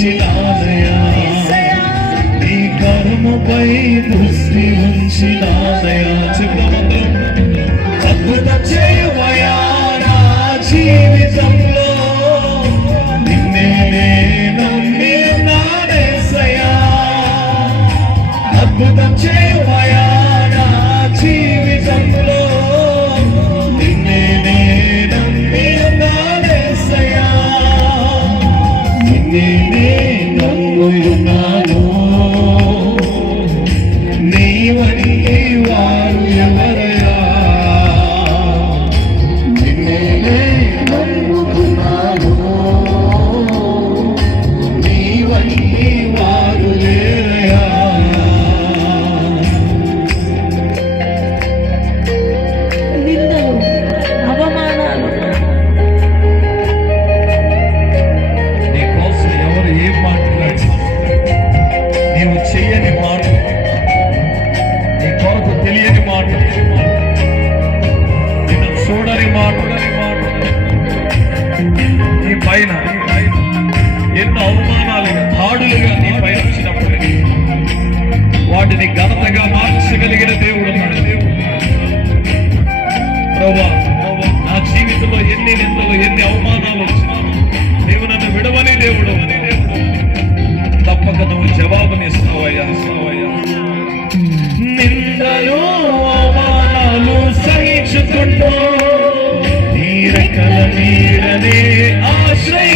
ఉంచినాదయా నీ కరుముపై దృష్టి ఉంచినాదయా చెప్పమా నేనే నమ్మున్నాను నీవని వారు ఎవరు పైన ఎన్నో అవమానాలు తాడులుగా నీ పైన వచ్చినప్పటికీ వాటిని ఘనతగా మార్చగలిగిన దేవుడు ఉన్నాడు. ప్రభా నా జీవితంలో ఎన్ని నిందలు ఎన్ని అవమానాలు వచ్చినా నీవు నన్ను విడవని దేవుడు. అని తప్పక నువ్వు జవాబునిస్తావయ్యా. കലനീരനെ ആശ്രയ